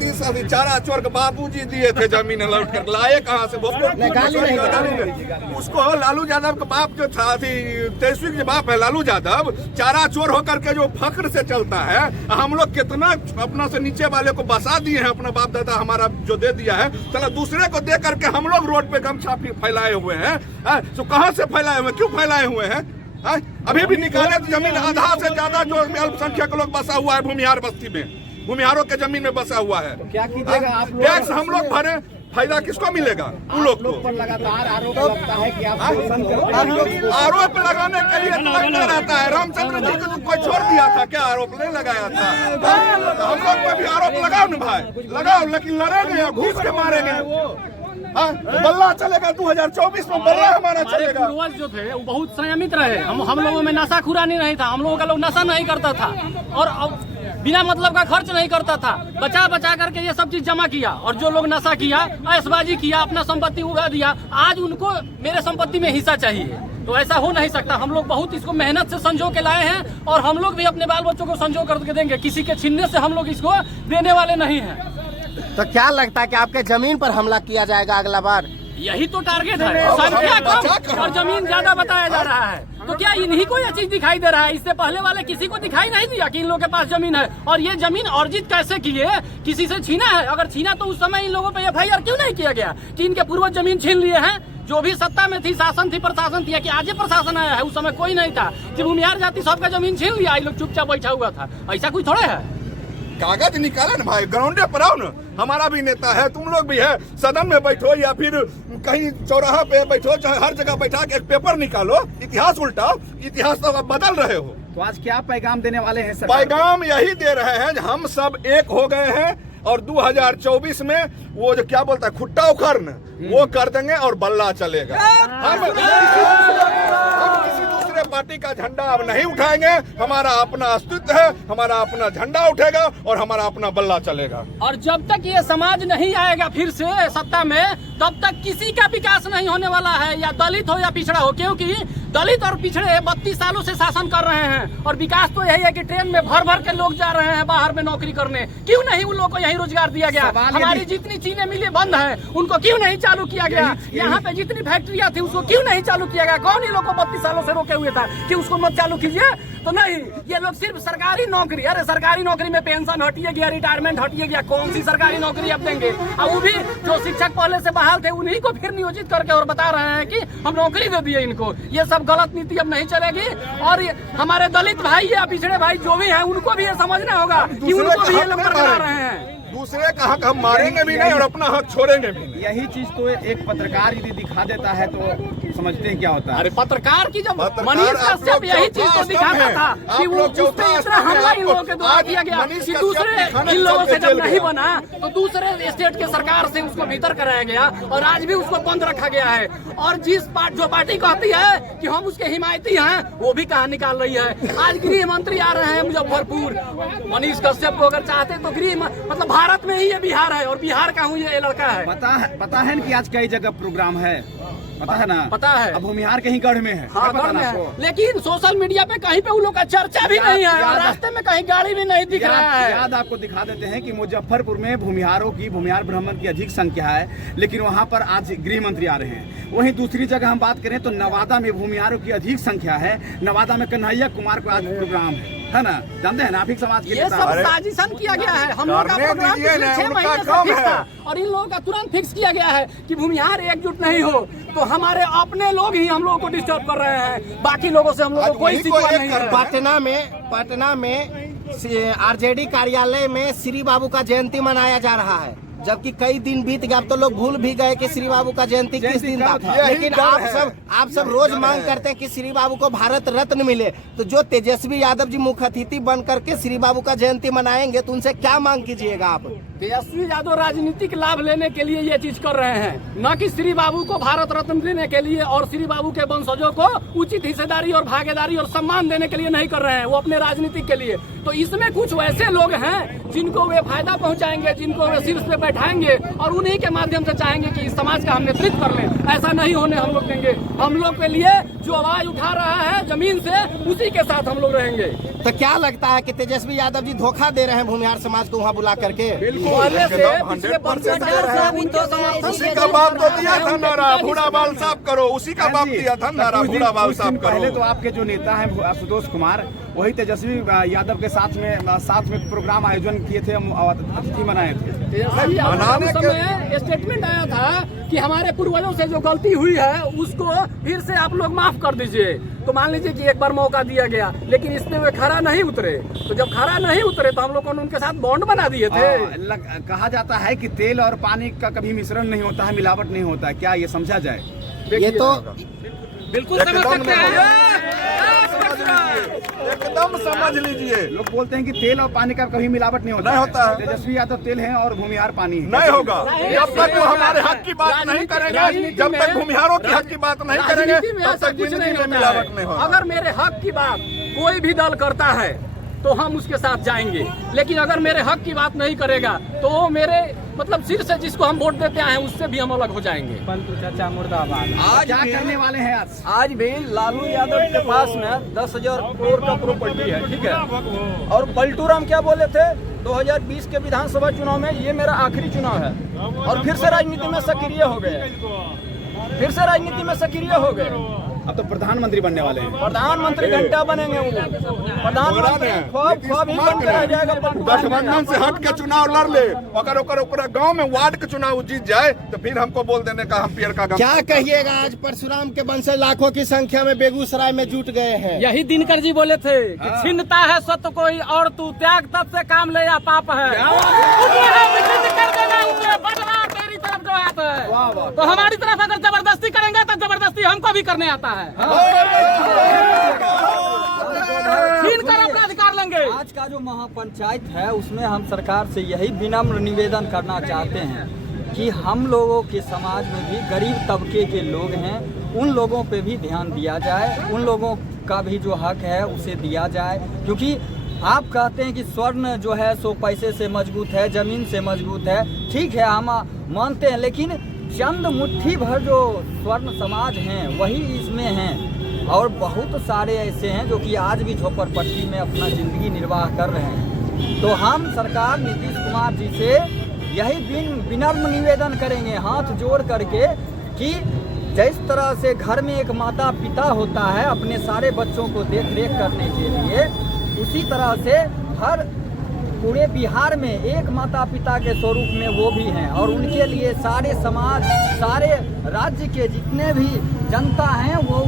30 चारा चोर के बाबूजी दिए थे जमीन लौट कर लाए कहाँ से उसको लालू यादव का बाप जो था तेजस्वी के बाप है लालू यादव चारा चोर होकर के जो फख्र से चलता है। हम लोग कितना अपना से नीचे वाले को बसा दिए हैं, अपना बाप दादा हमारा जो दे दिया है, चलो दूसरे को दे करके हम लोग रोड पे गमछा फैलाए हुए हैं। तो कहाँ से फैलाए हुए, क्यों फैलाए हुए हैं? अभी भी निकाले तो जमीन आधा से ज्यादा जो अल्पसंख्यक लोग बसा हुआ है भूमिहार बस्ती में, भूमिहारों के जमीन में बसा हुआ है। तो क्या कीजिएगा आप लोग? टैक्स हम लोग भरे, फायदा किसको मिलेगा? उन लोग को। पर लगातार आरोप लगता है कि आप आरोप लगाने के लिए लगता रहता है। रामचंद्र जी को कोई छोड़ दिया था क्या? आरोप नहीं लगाया था। हम लोग को भी आरोप लगाओ न भाई, लगाओ, लेकिन लड़ेंगे या घूस के मारेंगे। बल्ला चलेगा 2024 में, बल्ला हमारा चलेगा। पूर्वज जो थे वो बहुत संयमित रहे। हम लोगों में नशा खुरानी नहीं था, हम लोगों का लोग नशा नहीं करता था और बिना मतलब का खर्च नहीं करता था। बचा बचा करके ये सब चीज जमा किया और जो लोग नशा किया, ऐशबाजी किया, अपना संपत्ति उगा दिया, आज उनको मेरे संपत्ति में हिस्सा चाहिए। तो ऐसा हो नहीं सकता। हम लोग बहुत इसको मेहनत से संजो के लाए हैं और हम लोग भी अपने बाल बच्चों को संजो करके देंगे। किसी के छीनने से हम लोग इसको देने वाले नहीं हैं। तो क्या लगता है कि आपके जमीन पर हमला किया जाएगा अगला बार? यही तो टारगेट है। संख्या कम और जमीन ज्यादा बताया जा रहा है। तो क्या इन्हीं को यह चीज दिखाई दे रहा है? इससे पहले वाले किसी को दिखाई नहीं दिया कि इन लोगों के पास जमीन है। और ये जमीन अर्जित कैसे किए? किसी से छीना है? अगर छीना तो उस समय इन लोगों पे FIR क्यों नहीं किया गया कि इनके पूर्वज जमीन छीन लिए हैं? जो भी सत्ता में थी, शासन थी, प्रशासन थी, कि आज प्रशासन आया है, उस समय कोई नहीं था कि भूमिहार जाति सबका जमीन छीन लिया, ये लोग चुपचाप बैठा हुआ था। ऐसा कोई थोड़े है। कागज निकाला ना भाई, ग्राउंडे पर आओ ना। हमारा भी नेता है, तुम लोग भी है, सदन में बैठो या फिर कहीं चौराहा पे बैठो, चाहे हर जगह बैठा के एक पेपर निकालो, इतिहास उल्टाओ। इतिहास तो आप बदल रहे हो। तो आज क्या पैगाम देने वाले हैं सरकार? पैगाम यही दे रहे हैं, हम सब एक हो गए हैं और 2024 में वो जो क्या बोलता है खुट्टा उखड़न, वो कर देंगे और बल्ला चलेगा। हम किसी दूसरे पार्टी का झंडा अब नहीं उठाएंगे। हमारा अपना अस्तित्व है, हमारा अपना झंडा उठेगा और हमारा अपना बल्ला चलेगा। और जब तक ये समाज नहीं आएगा फिर से सत्ता में, तब तक किसी का विकास नहीं होने वाला है, या दलित हो या पिछड़ा हो। क्योंकि दलित और पिछड़े 32 सालों से शासन कर रहे हैं और विकास तो यही है कि ट्रेन में भर भर के लोग जा रहे हैं बाहर में नौकरी करने। क्यों नहीं उन लोगों को यही रोजगार दिया गया? हमारी जितनी चीनी मिलें बंद है, उनको क्यों नहीं चालू किया गया? यहाँ पे जितनी फैक्ट्रियाँ थी उसको क्यों नहीं चालू किया गया? कौन इन लोग को 32 सालों से रोके हुए था कि उसको मत चालू कीजिए? तो नहीं, ये लोग सिर्फ सरकारी नौकरी, अरे सरकारी नौकरी में पेंशन हटिए गया, रिटायरमेंट हटिए गया, कौन सी सरकारी नौकरी अब देंगे? और वो भी जो शिक्षक पहले से बहाल थे उन्हीं को फिर नियोजित करके और बता रहे हैं कि हम नौकरी दे दिए इनको। ये सब गलत नीति अब नहीं चलेगी। और हमारे दलित भाई या पिछड़े भाई जो भी हैं उनको भी ये समझना होगा कि उनको भी ये लोग बरकरार रहे हैं। दूसरे का हक हम मारेंगे भी नहीं और अपना हक छोड़ेंगे भी नहीं। यही चीज तो एक पत्रकार यदि दिखा देता है तो समझते हैं क्या होता है। अरे पत्रकार की जब मनीष कश्यप यही चीज तो दिखाता था कि वो उसपे इतना हमला इन लोगों के द्वारा किया गया कि दूसरे इन लोगों से जब नहीं बना तो दूसरे स्टेट के सरकार से उसको भीतर कराया गया और आज भी उसको बंद रखा गया है। और जो पार्टी कहती है कि हम उसके हिमायती हैं, वो भी कहाँ निकाल रही है। आज गृह मंत्री आ रहे हैं मुजफ्फरपुर, मनीष कश्यप को अगर चाहते तो गृह मतलब भारत में ही ये बिहार है और बिहार का हूँ ये लड़का है। पता है कि आज कई जगह प्रोग्राम है, पता है ना? पता है। अब भूमिहार कहीं गढ़ में है। हाँ, गढ़ में है। लेकिन सोशल मीडिया पे कहीं पे उन लोग का चर्चा भी नहीं है और रास्ते में कहीं गाड़ी भी नहीं दिख रहा है। याद आपको दिखा देते हैं कि मुजफ्फरपुर में भूमिहार ब्राह्मण की अधिक संख्या है, लेकिन वहाँ पर आज गृह मंत्री आ रहे हैं। वहीं दूसरी जगह हम बात करें तो नवादा में भूमिहारों की अधिक संख्या है। नवादा में कन्हैया कुमार को आज प्रोग्राम है ना? जानते हैं ना, नाभिक समाज के ये सब साजिशन किया गया है। हम लोग का प्रोग्राम पिछले 6 महीने से फिक्स था और इन लोगों का तुरंत फिक्स किया गया है कि भूमिहार एकजुट नहीं हो तो हमारे अपने लोग ही हम लोगों को डिस्टर्ब कर रहे हैं। बाकी लोगों से हम लोगों को कोई शिकवा नहीं है। पटना में RJD कार्यालय में श्री बाबू का जयंती मनाया जा रहा है, जबकि कई दिन बीत गए। अब तो लोग भूल भी गए कि श्री बाबू का जयंती किस दिन था। लेकिन आप सब रोज मांग करते हैं कि श्री बाबू को भारत रत्न मिले। तो जो तेजस्वी यादव जी मुख्य अतिथि बन करके श्री बाबू का जयंती मनाएंगे तो उनसे क्या मांग कीजिएगा आप? तेजस्वी यादव राजनीतिक लाभ लेने के लिए ये चीज कर रहे हैं, न कि श्री बाबू को भारत रत्न देने के लिए और श्री बाबू के वंशजों को उचित हिस्सेदारी और भागीदारी और सम्मान देने के लिए नहीं कर रहे हैं। वो अपने राजनीतिक के लिए तो इसमें कुछ वैसे लोग हैं जिनको वे फायदा पहुंचाएंगे, जिनको वे शीर्ष पे बैठाएंगे और उन्हीं के माध्यम से चाहेंगे कि इस समाज का हम नेतृत्व कर लें। ऐसा नहीं होने हम लोग देंगे। हम लोग के लिए जो आवाज उठा रहा है जमीन से, उसी के साथ हम लोग रहेंगे। तो क्या लगता है कि तेजस्वी यादव जी धोखा दे रहे हैं भूमिहार समाज को वहाँ बुला करके? पहले से पिछले 100% उसी का बाप तो दिया था नारा, बूढ़ा बाल साफ करो, उसी का बाप दिया था नारा, बूढ़ा बाल साफ करो। पहले तो आपके जो नेता हैं आशुतोष कुमार, वही तेजस्वी यादव के साथ में प्रोग्राम आयोजन किए थे, अतिथि बनाए थे। मनाने समय स्टेटमेंट आया था कि हमारे पूर्वजों से जो गलती हुई है उसको फिर से आप लोग माफ कर दीजिए। तो मान लीजिए कि एक बार मौका दिया गया, लेकिन इसमें वे खरा नहीं उतरे। तो जब खरा नहीं उतरे तो हम लोगों ने उनके साथ बॉन्ड बना दिए थे। कहा जाता है कि तेल और पानी का कभी मिश्रण नहीं होता है, मिलावट नहीं होता है, क्या ये समझा जाए? ये तो बिल्कुल समझ सकते हैं, एकदम समझ लीजिए। लोग बोलते हैं कि तेल और पानी का कभी मिलावट नहीं होता। नहीं होता है। तेजस्वी यादव तेल है और भूमिहार पानी है। नहीं होगा जब तक वो हमारे हक की बात नहीं करेंगे, जब तक भूमिहारों की हक की बात नहीं करेंगे, तब तक जिंदगी में मिलावट नहीं होगा। अगर मेरे हक की बात कोई भी दल करता है तो हम उसके साथ जाएंगे, लेकिन अगर मेरे हक की बात नहीं करेगा तो वो मेरे मतलब सिर से जिसको हम वोट देते हैं उससे भी हम अलग हो जाएंगे। पंतु चाचा मुर्दाबाद। आज क्या करने वाले हैं आज भी लालू यादव के पास में 10,000 करोड़ का प्रॉपर्टी है, ठीक है। और पलटू राम क्या बोले थे 2020 के विधानसभा चुनाव में, ये मेरा आखिरी चुनाव है, और फिर से राजनीति में सक्रिय हो गए, फिर से राजनीति में सक्रिय हो गए। अब तो प्रधानमंत्री बनने वाले हैं। प्रधानमंत्री घंटा बनेंगे वो, प्रधानमंत्री ख्वाब ही बनकर रह जाएगा। गठबंधन से हट के चुनाव लड़ ले, अगर ओकरा गांव में वार्ड के चुनाव जीत जाए तो फिर हमको बोल देने का हम पियर का गम। क्या कहिएगा, आज परशुराम के वंशज लाखों की संख्या में बेगूसराय में जुट गए हैं। यही दिनकर जी बोले थे कि छीनता है सत्य कोई और तू त्याग तब से काम ले या पाप है। तो हमारी तरफ अगर जबरदस्ती करेंगे तो जबरदस्ती हमको भी करने आता है। छीन कर अपना अधिकार लेंगे। आज का जो महापंचायत है उसमें हम सरकार से यही विनम्र निवेदन करना चाहते हैं कि हम लोगों के समाज में भी गरीब तबके के लोग हैं, उन लोगों पे भी ध्यान दिया जाए, उन लोगों का भी जो हक है उसे दिया जाए। क्योंकि आप कहते हैं कि स्वर्ण जो है सो पैसे से मजबूत है, जमीन से मजबूत है, ठीक है हम मानते हैं, लेकिन चंद मुट्ठी भर जो स्वर्ण समाज हैं वही इसमें हैं, और बहुत सारे ऐसे हैं जो कि आज भी झोपड़पट्टी में अपना जिंदगी निर्वाह कर रहे हैं। तो हम सरकार नीतीश कुमार जी से यही विनम्र निवेदन करेंगे हाथ जोड़ करके कि जिस तरह से घर में एक माता पिता होता है अपने सारे बच्चों को देख रेख करने के लिए, उसी तरह से हर पूरे बिहार में एक माता पिता के स्वरूप में वो भी हैं, और उनके लिए सारे समाज, सारे राज्य के जितने भी जनता हैं वो